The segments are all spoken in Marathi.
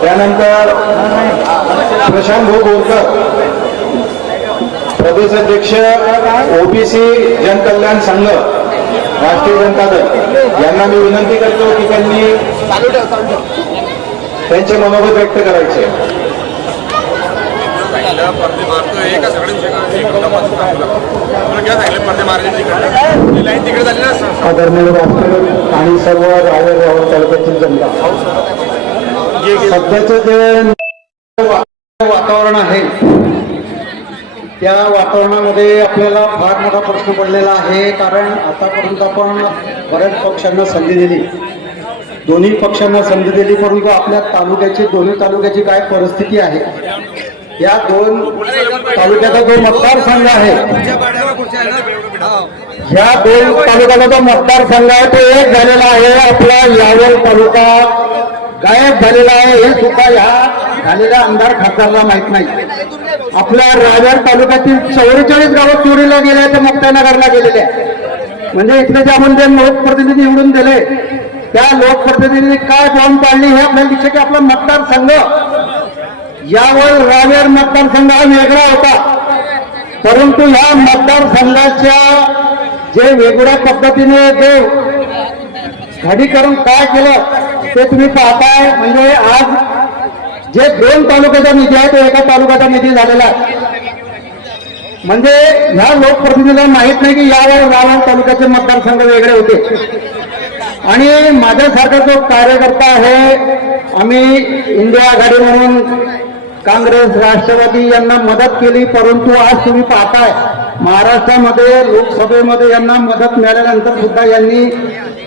त्यानंतर प्रशांत भाऊ बोरकर प्रदेश अध्यक्ष ओबीसी जनकल्याण संघ राष्ट्रीय जनता दल. यांना मी विनंती करतो की त्यांनी त्यांचे मनोगत व्यक्त करायचे. पडदे एका सांगितलं पडदे मारायचे तिकडे लाईन तिकडे झाली ना आणि सर्व तालुक्यातील जनता. सध्याचं जे वातावरण आहे त्या वातावरणामध्ये आपल्याला फार मोठा प्रश्न पडलेला आहे कारण आतापर्यंत आपण बऱ्याच पक्षांना संधी दिली. दोन्ही पक्षांना संधी दिली परंतु आपल्या तालुक्याची दोन्ही तालुक्याची काय परिस्थिती आहे या दोन तालुक्याचा जो मतदारसंघ आहे या दोन तालुक्याचा जो मतदारसंघ आहे तो एक झालेला आहे आपला यावल तालुका. गायब झालेला आहे हे सुद्धा ह्या झालेल्या आमदार खासदारला माहीत नाही. आपल्या रावेर तालुक्यातील चौवेचाळीस गावं चोरीला गेल्या तर मुक्तानगरला गेलेल्या म्हणजे इथले जे आपण जे लोकप्रतिनिधी निवडून दिले त्या लोकप्रतिनिधींनी काय बॉम्ब पाडली हे आपल्याला दिसतं की आपला मतदारसंघ यावर रावेर मतदारसंघ हा वेगळा होता. परंतु ह्या मतदारसंघाच्या जे वेगळ्या पद्धतीने जे घडीकरण काय केलं ते तुम्ही पाहताय. म्हणजे आज जे दोन तालुक्याचा निधी आहे तो एका तालुक्याचा निधी झालेला आहे. म्हणजे ह्या लोकप्रतिनिधीला माहीत नाही की यावर रावण तालुक्याचे मतदारसंघ वेगळे होते. आणि माझ्यासारखा जो कार्यकर्ता आहे आम्ही इंडिया आघाडी म्हणून काँग्रेस राष्ट्रवादी यांना मदत केली परंतु आज तुम्ही पाहताय महाराष्ट्रामध्ये लोकसभेमध्ये यांना मदत मिळाल्यानंतर सुद्धा यांनी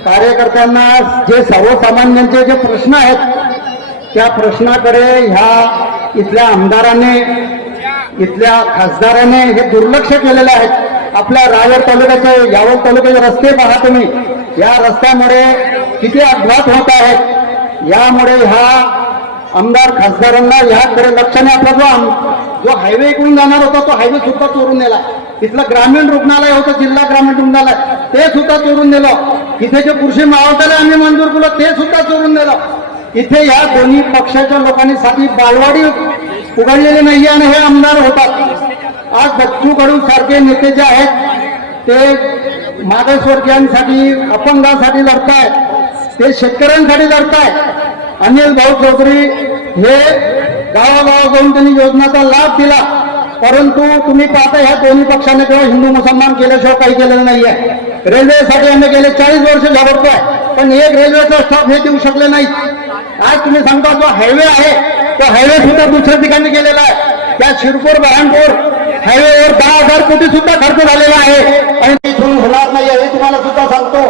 कार्यकर्त्यांना जे सर्वसामान्यांचे जे प्रश्न आहेत त्या प्रश्नाकडे ह्या इथल्या आमदाराने इथल्या खासदाराने हे दुर्लक्ष केलेलं आहे आपल्या रायगड तालुक्याचे यावल तालुक्याचे रस्ते पहा तुम्ही. या रस्त्यामुळे किती अपघात होत आहेत. यामुळे ह्या आमदार खासदारांना ह्याकडे लक्ष नाही आपला जो आम- जो हायवे इकडून जाणार होता तो हायवे सुद्धा चोरून नेला इथलं ग्रामीण रुग्णालय होतं जिल्हा ग्रामीण रुग्णालय ते सुद्धा चोरून नेलं. इथे जे कृषी महाविद्यालय आम्ही मंजूर केलं ते सुद्धा चोरून नेलं. इथे या दोन्ही पक्षाच्या लोकांनी साठी बालवाडी उघडलेली नाही आणि हे आमदार होतात. आज बच्चू कडू सारखे नेते जे आहेत ते मागासवर्गीयांसाठी अपंगासाठी लढतायत. ते शेतकऱ्यांसाठी लढतायत. अनिल भाऊ चौधरी हे गावागावा जाऊन त्यांनी योजनाचा लाभ दिला. परंतु तुम्ही पाहता ह्या दोन्ही पक्षाने किंवा हिंदू मुसलमान केल्याशिवाय काही केलेलं नाहीये. रेल्वेसाठी आम्ही गेले चाळीस वर्ष घाबरतोय. पण एक रेल्वेचा स्टाफ हे देऊ शकले नाही आज तुम्ही सांगता जो हायवे आहे तो हायवे सुद्धा दुसऱ्या ठिकाणी गेलेला आहे. त्या शिरपूर बहाणपूर हायवेवर दहा हजार कोटी सुद्धा खर्च झालेला आहे. आणि इथून होणार नाही हे तुम्हाला सुद्धा सांगतो.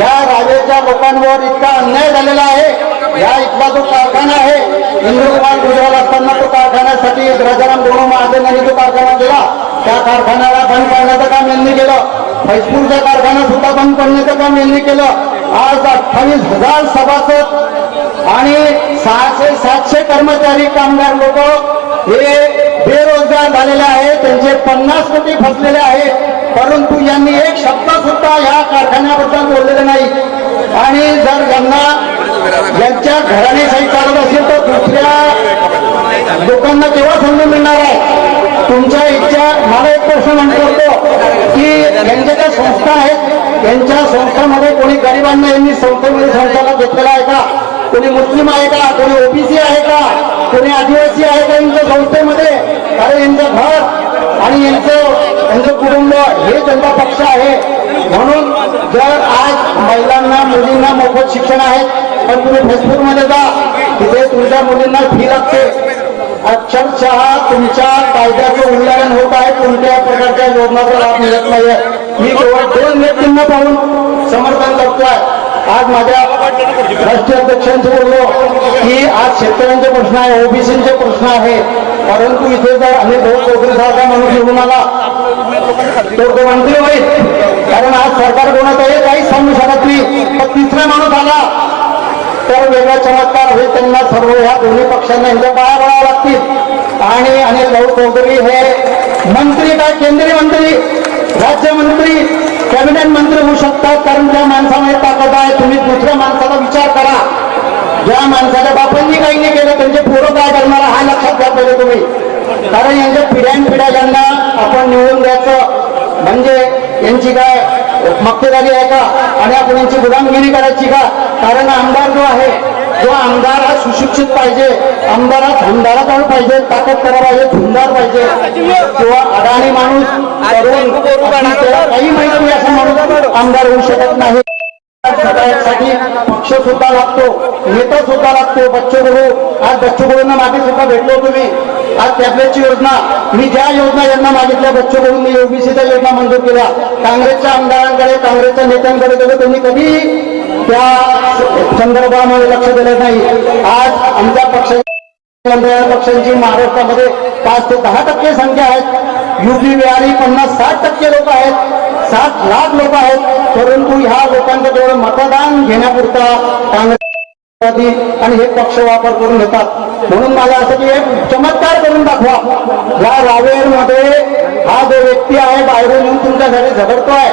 या राजेच्या लोकांवर इतका अन्याय झालेला आहे. या इथला जो कारखाना आहे. इंद्रकुमार गुजराल असताना तो कारखान्यासाठी राजाराम गोणू महाजन यांनी जो कारखाना दिला त्या कारखान्याला बंद पाडण्याचं काम यांनी केलं. फैजपूरचा कारखाना सुद्धा बंद करण्याचं काम यांनी केलं. आज अठ्ठावीस हजार सभासद आणि सहाशे सातशे कर्मचारी कामगार लोक हे बेरोजगार झालेले आहेत. त्यांचे पन्नास कोटी फसलेले आहेत. परंतु यांनी एक शब्द सुद्धा या कारखान्याबद्दल बोललेले नाही. आणि यांच्या घराने काही चालत असेल तर दुसऱ्या लोकांना केव्हा समजून मिळणार आहे? तुमच्या इच्छा मला एक प्रश्न म्हणतो की यांच्या ज्या संस्था आहेत यांच्या संस्थामध्ये कोणी गरिबांना यांनी संस्थेमध्ये संस्थाला घेतलेला आहे का? कोणी मुस्लिम आहे का? कोणी ओबीसी आहे का? कोणी आदिवासी आहे का यांच्या संस्थेमध्ये? कारण यांचं घर आणि यांचं यांचं कुटुंब हे जनता पक्ष आहे. म्हणून जर आज महिलांना मुलींना मोफत शिक्षण आहे पण तुम्ही फेसबुकमध्ये जा. तिथे तुमच्या मुलींना फी लागते. अक्षरशः तुमच्या कायद्याचं उल्लंघन होत आहे. कोणत्या प्रकारच्या योजनाचा लाभ मिळत नाहीये. मी केवळ दोन व्यक्तींना पाहून समर्थन करतोय. आज माझ्या राष्ट्रीय अध्यक्षांचे बोललो की आज शेतकऱ्यांचे प्रश्न आहे ओबीसीचे प्रश्न आहे. परंतु इथे जर अनिल भाऊ चौधरी सारखा माणूस निवडून आला तर तो मंत्री होईल. कारण आज सरकार कोणाचं हे काहीच सांगू शकत नाही पण तिसरा माणूस आला तर वेगळा चमत्कार होईल त्यांना सर्व ह्या दोन्ही पक्षांना यांच्या पाया पडावं लागतील. आणि अनिल भाऊ चौधरी हे मंत्री काय केंद्रीय मंत्री? राज्यमंत्री कॅबिनेट मंत्री होऊ शकतात कारण त्या माणसामध्ये ताकद आहे. तुम्ही दुसऱ्या माणसाचा विचार करा. ज्या माणसाच्या बापांनी काही नाही केलं त्यांचे पोरं काय करणार हा लक्षात घ्या पाहिजे तुम्ही. कारण यांच्या पिढ्यान पिढ्या ज्यांना आपण निवडून द्यायचं म्हणजे यांची काय मक्तेदारी आहे का? आणि आपण यांची गुलामगिरी करायची का? कारण आमदार जो आहे जो आमदार हा सुशिक्षित पाहिजे आमदार हा धंदारा चालू पाहिजे ताकद करा पाहिजे धुंदार पाहिजे किंवा अडाणी माणूस काही माहिती नाही असा माणूस. आमदार होऊ शकत नाही. साठी पक्ष सुद्धा लागतो नेता सुद्धा लागतो बच्चू गुरु. आज बच्चू गुरुंना मागे सुद्धा भेटलो तुम्ही. आज टॅबलेटची योजना मी ज्या योजना यांना मागितल्या बच्चू गुरुंनी ओबीसीच्या योजना मंजूर केल्या. काँग्रेसच्या आमदारांकडे काँग्रेसच्या नेत्यांकडे गेलो त्यांनी कधी त्या संदर्भामध्ये लक्ष दिलं नाही. आज आमच्या पक्षाच्या पक्षांची महाराष्ट्रामध्ये पाच ते दहा टक्के संख्या आहेत. युपी बिहारी पन्नास साठ टक्के लोक आहेत. सात लाख लोक आहेत. परंतु ह्या लोकांचं केवळ मतदान घेण्यापुरता काँग्रेस आणि हे पक्ष वापर करून घेतात. म्हणून मला असं की एक चमत्कार करून दाखवा. या रावेरमध्ये हा जो व्यक्ती आहे बाहेरून येऊन तुमच्यासाठी झगडतोय.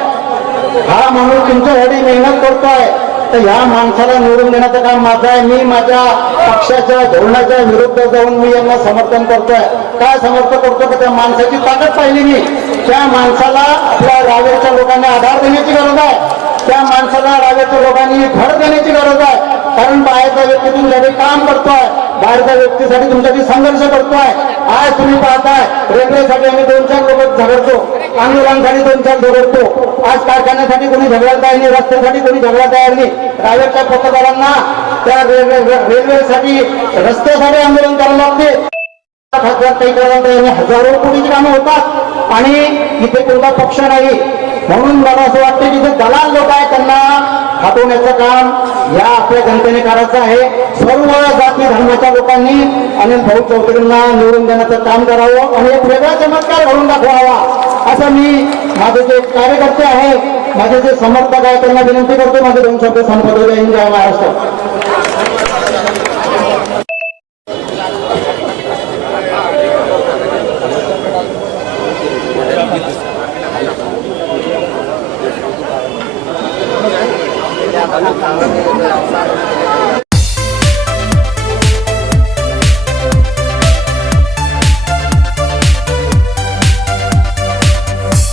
हा माणूस तुमच्यासाठी मेहनत करतोय. तर ह्या माणसाला निवडून देण्याचं काम माझं आहे. मी माझ्या पक्षाच्या धोरणाच्या विरुद्ध जाऊन मी यांना समर्थन करतोय. काय समर्थन करतो का? त्या माणसाची ताकद पाहिली मी. त्या माणसाला आपल्या रावेरच्या लोकांना आधार देण्याची गरज आहे. त्या माणसाला रावेरच्या लोकांनी घर देण्याची गरज आहे. कारण बाहेरचा व्यक्ती तुमच्यासाठी काम करतोय बाहेरच्या व्यक्तीसाठी तुमच्याशी संघर्ष करतोय. आज तुम्ही पाहताय रेल्वेसाठी आम्ही दोन चार लोक झगडतो. आंदोलनासाठी दोन चार झगडतो. आज कारखान्यासाठी कोणी झगडा तयार नाही रस्त्यासाठी कोणी झगडा तयार नाही. प्रायव्हेटच्या पत्रकारांना त्या रेल्वेसाठी रस्त्यासाठी आंदोलन करावं लागते. खासदार काही करायला तयार हजारो कोटीची कामं होतात. आणि इथे कोणता पक्ष नाही. म्हणून मला असं वाटतं की जे दलाल लोक आहेत त्यांना हटवण्याचं काम या आपल्या जनतेने करायचं आहे. सर्व जाती धर्माच्या लोकांनी आणि भाऊ चौधरींना निवडून देण्याचं काम करावं आणि एक वेगळा चमत्कार घडून दाखवावा असं मी माझे जे कार्यकर्ते आहे माझे जे समर्थक आहे त्यांना विनंती करतो. माझे दोन शब्द संपत जय हिंद जय महाराष्ट्र. ありがとうございま。